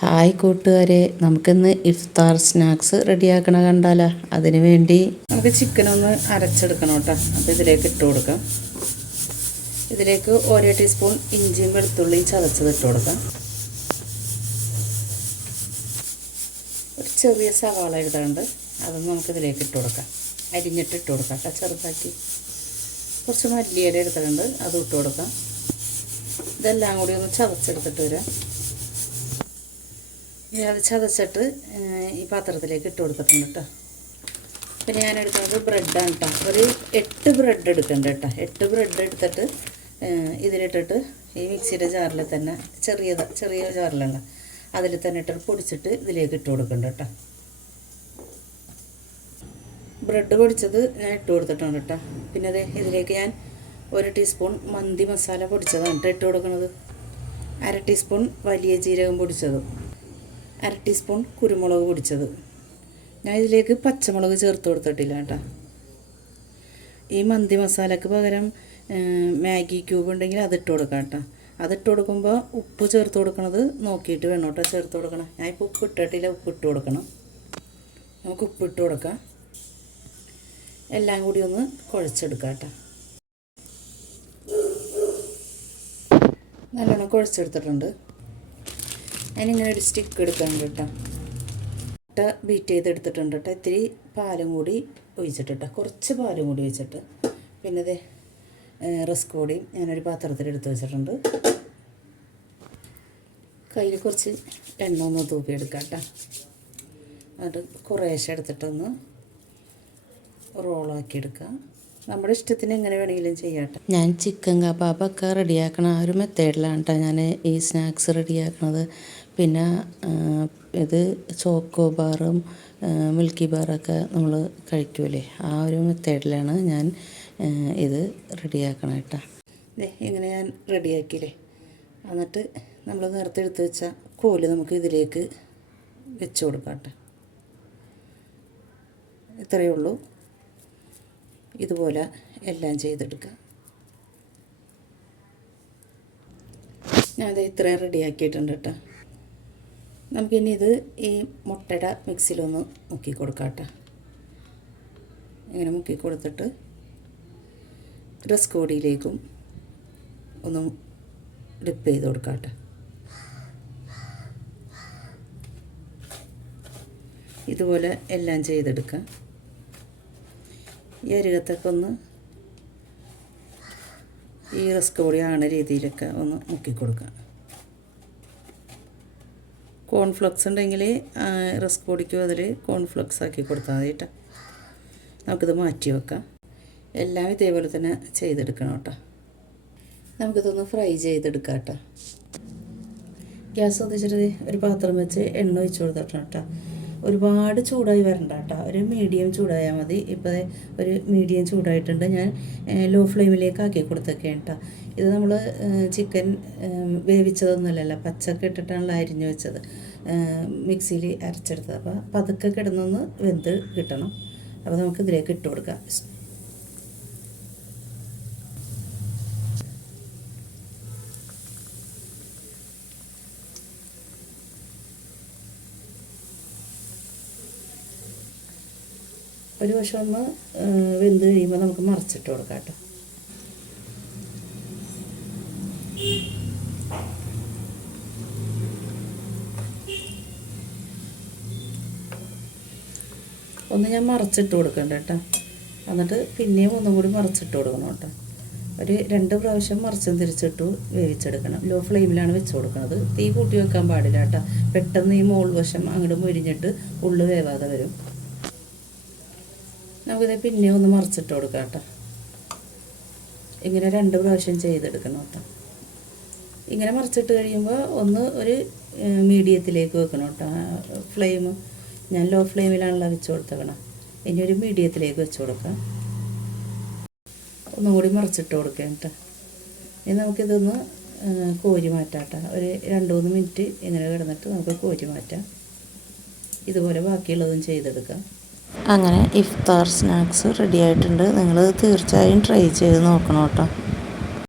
Hi കൂട്ടുകാരെ നമുക്കിന്ന് ഇഫ്താർ snacks റെഡിയാക്കണ കണ്ടാലോ. അതിന് വേണ്ടി നമുക്ക് ചിക്കൻ ഒന്ന് അരച്ചെടുക്കണം കേട്ടോ. അപ്പോൾ ഇതിലേക്ക് ഇട്ട് കൊടുക്കാം. ഇതിലേക്ക് ഓരോ ടീസ്പൂൺ ഇഞ്ചിയും വെളുത്തുള്ളിയും ചതച്ചത് ഇട്ട് കൊടുക്കാം. ഒരു ചെറിയ സവാള ഇടുന്നുണ്ട് അതൊന്നും നമുക്ക് ഇതിലേക്ക് ഇട്ട് കൊടുക്കാം. അരിഞ്ഞിട്ട് ഇട്ട് കൊടുക്കാം കേട്ടോ ചെറുതാക്കി. കുറച്ച് മല്ലിയില എടുത്തിട്ടുണ്ട്. അതും ഇട്ട് കൊടുക്കാം. ഇതെല്ലാം കൂടി ഒന്ന് ചതച്ചെടുത്തിട്ട് വരാം. ഇനി അത് ചതച്ചിട്ട് ഈ പാത്രത്തിലേക്ക് ഇട്ട് കൊടുത്തിട്ടുണ്ട് കേട്ടോ. പിന്നെ ഞാൻ എടുക്കുന്നത് ബ്രെഡാണ് കേട്ടോ. ഒരു എട്ട് ബ്രെഡ് എടുക്കേണ്ട കേട്ടോ. എട്ട് ബ്രെഡ് എടുത്തിട്ട് ഇതിലിട്ടിട്ട് ഈ മിക്സിയുടെ ജാറിൽ തന്നെ ചെറിയ ചെറിയ ജാറിലുള്ള അതിൽ തന്നെ ഇട്ട് പൊടിച്ചിട്ട് ഇതിലേക്ക് ഇട്ട് കൊടുക്കേണ്ട കേട്ടോ. ബ്രെഡ് പൊടിച്ചത് ഞാൻ ഇട്ട് കൊടുത്തിട്ടുണ്ട് കേട്ടോ. പിന്നെ അതെ ഇതിലേക്ക് ഞാൻ ഒരു ടീസ്പൂൺ മന്തി മസാല പൊടിച്ചതാണ് കേട്ടോ ഇട്ട് കൊടുക്കുന്നത്. അര ടീസ്പൂൺ വലിയ ജീരകം പൊടിച്ചതും. അര ടീസ്പൂൺ കുരുമുളക് പൊടിച്ചത്. ഞാൻ ഇതിലേക്ക് പച്ചമുളക് ചേർത്ത് കൊടുത്തിട്ടില്ല കേട്ടോ. ഈ മന്തി മസാലയ്ക്ക് പകരം മാഗി ക്യൂബ് ഉണ്ടെങ്കിൽ അതിട്ട് കൊടുക്കാം കേട്ടോ. അതിട്ട് കൊടുക്കുമ്പോൾ ഉപ്പ് ചേർത്ത് കൊടുക്കണത് നോക്കിയിട്ട് വേണം കേട്ടോ ചേർത്ത് കൊടുക്കണം. ഞാൻ ഇപ്പോൾ ഉപ്പ് ഇട്ടിട്ടില്ല ഉപ്പ് ഇട്ട് കൊടുക്കണം. നമുക്ക് ഉപ്പ് ഇട്ട് കൊടുക്കാം. എല്ലാം കൂടി ഒന്ന് കുഴച്ചെടുക്കാം കേട്ടോ. നല്ലോണം കുഴച്ചെടുത്തിട്ടുണ്ട്. ഞാനിങ്ങനെ ഒരു സ്റ്റിക്ക് എടുക്കുന്നുണ്ട് കേട്ടോ. മുട്ട ബീറ്റ് ചെയ്തെടുത്തിട്ടുണ്ട് കേട്ടോ. ഇത്തിരി പാലും കൂടി ഒഴിച്ചിട്ട് കേട്ടോ. കുറച്ച് പാലും കൂടി ഒഴിച്ചിട്ട്. പിന്നെ ഇത് റസ്ക് കൂടി ഞാനൊരു പാത്രത്തിൽ എടുത്ത് വെച്ചിട്ടുണ്ട്. കയ്യിൽ കുറച്ച് എണ്ണ ഒന്ന് തൂക്കി എടുക്കാം കേട്ടോ. അത് കുറേശ്ശെ എടുത്തിട്ടൊന്ന് റോളാക്കി എടുക്കാം. നമ്മുടെ ഇഷ്ടത്തിന് എങ്ങനെ വേണമെങ്കിലും ചെയ്യാട്ടെ ഞാൻ ചിക്കൻ കബാബൊക്കെ റെഡിയാക്കണ ആ ഒരു മെത്തേഡിലാണ് കേട്ടോ ഞാൻ ഈ സ്നാക്സ് റെഡിയാക്കണത് പിന്നെ ഇത് ചോക്കോ ബാറും മിൽക്കി ബാറൊക്കെ നമ്മൾ കഴിക്കൂലേ? ആ ഒരു മെത്തേഡിലാണ് ഞാൻ ഇത് റെഡിയാക്കണം കേട്ടോ ഇങ്ങനെ ഞാൻ റെഡിയാക്കിയില്ലേ? എന്നിട്ട് നമ്മൾ നേരത്തെ എടുത്ത് വെച്ച കോൽ നമുക്ക് ഇതിലേക്ക് വെച്ച് കൊടുക്കാം ഇത്രയേ ഉള്ളൂ. ഇതുപോലെ എല്ലാം ചെയ്തെടുക്കുക ഞാനത് ഇത്രയും റെഡിയാക്കിയിട്ടുണ്ട് കേട്ടോ നമുക്കിനി ഇത് ഈ മുട്ടയുടെ മിക്സിയിലൊന്ന് മുക്കി കൊടുക്കാം കേട്ടോ ഇങ്ങനെ മുക്കി കൊടുത്തിട്ട് ഡ്രസ് കോടിയിലേക്കും ഒന്ന് ഡിപ്പ് ചെയ്ത് കൊടുക്കാം ഇതുപോലെ എല്ലാം ചെയ്തെടുക്കാം. ഈ അരികത്തൊക്കെ ഒന്ന് ഈ റസ്ക് പൊടി ആണ രീതിയിലൊക്കെ ഒന്ന് മുക്കി കൊടുക്കാം കോൺഫ്ലക്സ് ഉണ്ടെങ്കിൽ റസ്ക് പൊടിക്കും. അതിൽ കോൺഫ്ലക്സ് ആക്കി കൊടുത്താൽ മതി കേട്ടോ നമുക്കിത് മാറ്റി വെക്കാം. എല്ലാം ഇതേപോലെ തന്നെ ചെയ്തെടുക്കണം കേട്ടോ നമുക്കിതൊന്ന് ഫ്രൈ ചെയ്തെടുക്കാം കേട്ടോ ഗ്യാസ് ഒന്നിച്ചിട്ട് ഒരു പാത്രം വെച്ച് എണ്ണ ഒഴിച്ച് കൊടുത്തിട്ടാണ് കേട്ടോ ഒരുപാട് ചൂടായി വരണ്ട കേട്ടോ ഒരു മീഡിയം ചൂടായാൽ മതി. ഇപ്പോൾ ഒരു മീഡിയം ചൂടായിട്ടുണ്ട്. ഞാൻ ലോ ഫ്ലെയിമിലേക്ക് ആക്കി കൊടുത്തൊക്കെയാണ് കേട്ടോ ഇത് നമ്മൾ ചിക്കൻ വേവിച്ചതൊന്നുമല്ലല്ലോ. പച്ചക്ക ഇട്ടിട്ടാണല്ലോ അരിഞ്ഞു വെച്ചത്. മിക്സിയിൽ അരച്ചെടുത്തത്. അപ്പോൾ പതുക്കെ കിടന്നൊന്ന് വെന്ത് കിട്ടണം. അപ്പോൾ നമുക്ക് ഇതിലേക്ക് ഇട്ട് കൊടുക്കാം. ഒരു വശം ഒന്ന് വെന്ത് കഴിയുമ്പോൾ നമുക്ക് മറിച്ചിട്ട് കൊടുക്കാം കേട്ടോ. ഒന്ന് ഞാൻ മറച്ചിട്ട് കൊടുക്കണ്ട കേട്ടോ. എന്നിട്ട് പിന്നെയും ഒന്നും കൂടി മറച്ചിട്ട് കൊടുക്കണം കേട്ടോ. ഒരു രണ്ട് പ്രാവശ്യം മറിച്ചും തിരിച്ചിട്ട് വേവിച്ചെടുക്കണം. ലോ ഫ്ലെയിമിലാണ് വെച്ച് കൊടുക്കുന്നത് തീ കൂട്ടി വെക്കാൻ പാടില്ല കേട്ടോ. പെട്ടെന്ന് ഈ മോൾ വശം അങ്ങോട്ട് മുരിഞ്ഞിട്ട് ഉള്ളു വേവാതെ വരും. നമുക്കിത് പിന്നെ ഒന്ന് മറിച്ചിട്ട് കൊടുക്കാം കേട്ടോ. ഇങ്ങനെ രണ്ട് പ്രാവശ്യം ചെയ്തെടുക്കണം കേട്ടോ. ഇങ്ങനെ മറിച്ചിട്ട് കഴിയുമ്പോൾ ഒന്ന് ഒരു മീഡിയത്തിലേക്ക് വെക്കണം കേട്ടോ. ഫ്ലെയിം ഞാൻ ലോ ഫ്ലെയിമിലാണല്ലോ വെച്ച് കൊടുത്തേക്കണം. ഇനി ഒരു മീഡിയത്തിലേക്ക് വെച്ച് കൊടുക്കാം. ഒന്നും കൂടി മറിച്ചിട്ട് കൊടുക്കാം കേട്ടോ. ഇനി നമുക്കിതൊന്ന് കോരി മാറ്റാം ഒരു രണ്ട് മൂന്ന് മിനിറ്റ് ഇങ്ങനെ കിടന്നിട്ട് നമുക്ക് കോരി മാറ്റാം. ഇതുപോലെ ബാക്കിയുള്ളതും ചെയ്തെടുക്കാം. അങ്ങനെ ഇഫ്താർ സ്നാക്സ് റെഡി ആയിട്ടുണ്ട്. നിങ്ങൾ തീർച്ചയായും ട്രൈ ചെയ്ത് നോക്കണം കേട്ടോ.